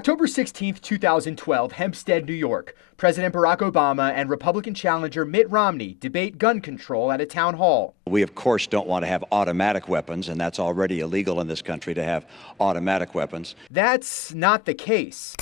October 16th, 2012, Hempstead, New York. President Barack Obama and Republican challenger Mitt Romney debate gun control at a town hall. We, of course, don't want to have automatic weapons, and that's already illegal in this country to have automatic weapons. That's not the case.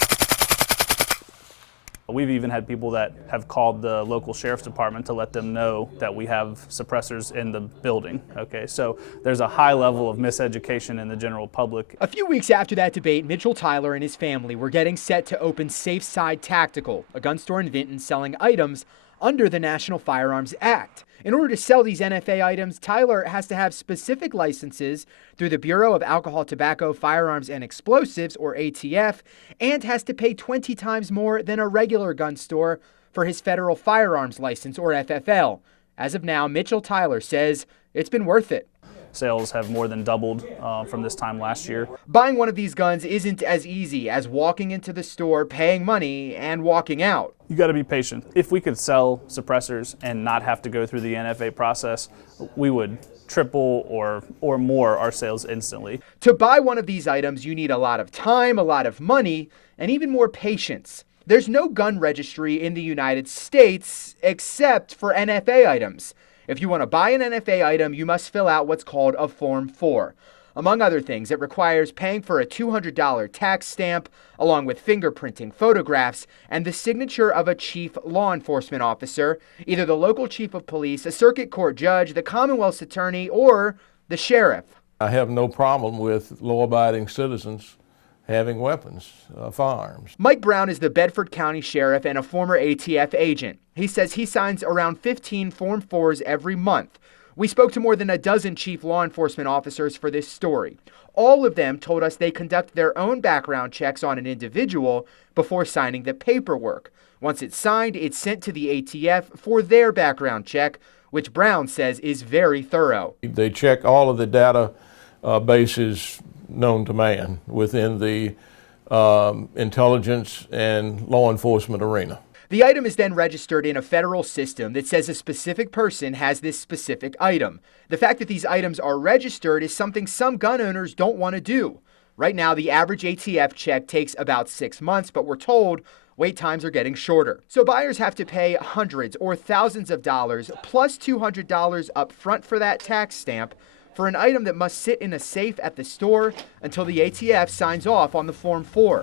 We've even had people that have called the local sheriff's department to let them know that we have suppressors in the building. Okay, so there's a high level of miseducation in the general public. A few weeks after that debate, Mitchell Tyler and his family were getting set to open Safe Side Tactical, a gun store in Vinton selling items under the National Firearms Act. In order to sell these NFA items, Tyler has to have specific licenses through the Bureau of Alcohol, Tobacco, Firearms, and Explosives, or ATF, and has to pay 20 times more than a regular gun store for his federal firearms license, or FFL. As of now, Mitchell Tyler says it's been worth it. Sales have more than doubled from this time last year. Buying one of these guns isn't as easy as walking into the store, paying money, and walking out. You got to be patient. If we could sell suppressors and not have to go through the NFA process, we would triple or more our sales instantly. To buy one of these items, you need a lot of time, a lot of money, and even more patience. There's no gun registry in the United States except for NFA items. If you want to buy an NFA item, you must fill out what's called a Form 4. Among other things, it requires paying for a $200 tax stamp, along with fingerprinting, photographs, and the signature of a chief law enforcement officer, either the local chief of police, a circuit court judge, the Commonwealth's attorney, or the sheriff. I have no problem with law-abiding citizens having weapons, firearms. Mike Brown is the Bedford County Sheriff and a former ATF agent. He says he signs around 15 Form 4s every month. We spoke to more than a dozen chief law enforcement officers for this story. All of them told us they conduct their own background checks on an individual before signing the paperwork. Once it's signed, it's sent to the ATF for their background check, which Brown says is very thorough. They check all of the data bases known to man within the intelligence and law enforcement arena. The item is then registered in a federal system that says a specific person has this specific item. The fact that these items are registered is something some gun owners don't want to do. Right now, the average ATF check takes about 6 months, but we're told wait times are getting shorter. So buyers have to pay hundreds or thousands of dollars plus $200 up front for that tax stamp for an item that must sit in a safe at the store until the ATF signs off on the Form 4.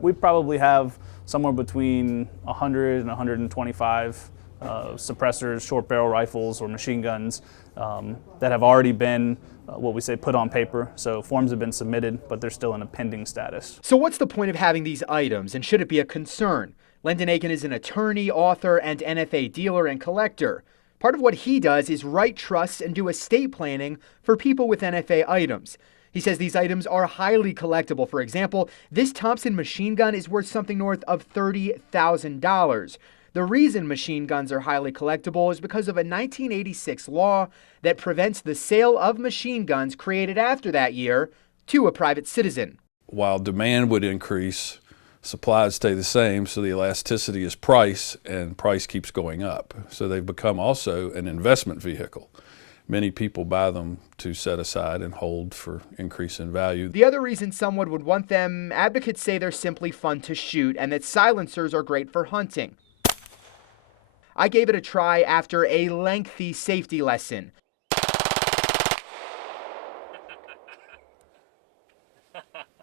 We probably have somewhere between 100 and 125 suppressors, short barrel rifles, or machine guns that have already been what we say put on paper. So forms have been submitted, but they're still in a pending status. So what's the point of having these items, and should it be a concern? Lyndon Aiken is an attorney, author, and NFA dealer and collector. Part of what he does is write trusts and do estate planning for people with NFA items. He says these items are highly collectible. For example, this Thompson machine gun is worth something north of $30,000. The reason machine guns are highly collectible is because of a 1986 law that prevents the sale of machine guns created after that year to a private citizen. While demand would increase, supply would stay the same, so the elasticity is price, and price keeps going up. So they've become also an investment vehicle. Many people buy them to set aside and hold for increase in value. The other reason someone would want them, advocates say they're simply fun to shoot and that silencers are great for hunting. I gave it a try after a lengthy safety lesson.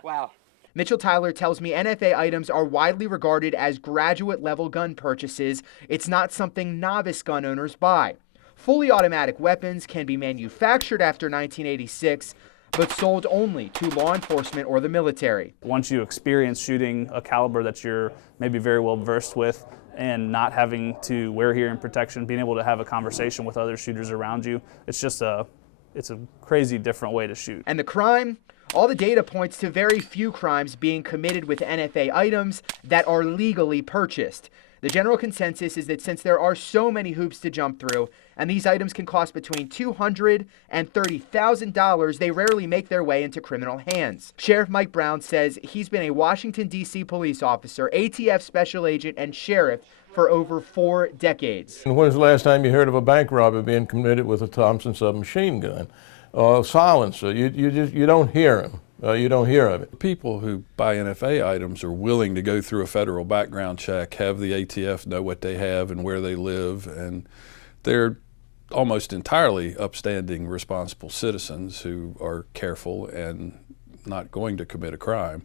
Wow. Mitchell Tyler tells me NFA items are widely regarded as graduate-level gun purchases. It's not something novice gun owners buy. Fully automatic weapons can be manufactured after 1986, but sold only to law enforcement or the military. Once you experience shooting a caliber that you're maybe very well versed with and not having to wear hearing protection, being able to have a conversation with other shooters around you, it's a crazy different way to shoot. And the crime? All the data points to very few crimes being committed with NFA items that are legally purchased. The general consensus is that since there are so many hoops to jump through, and these items can cost between $200,000 and $30,000, they rarely make their way into criminal hands. Sheriff Mike Brown says he's been a Washington, D.C. police officer, ATF special agent, and sheriff for over 4 decades. And when's the last time you heard of a bank robbery being committed with a Thompson submachine gun? Silencer, you don't hear them. you don't hear of it. People who buy NFA items are willing to go through a federal background check, have the ATF know what they have and where they live, and they're almost entirely upstanding, responsible citizens who are careful and not going to commit a crime.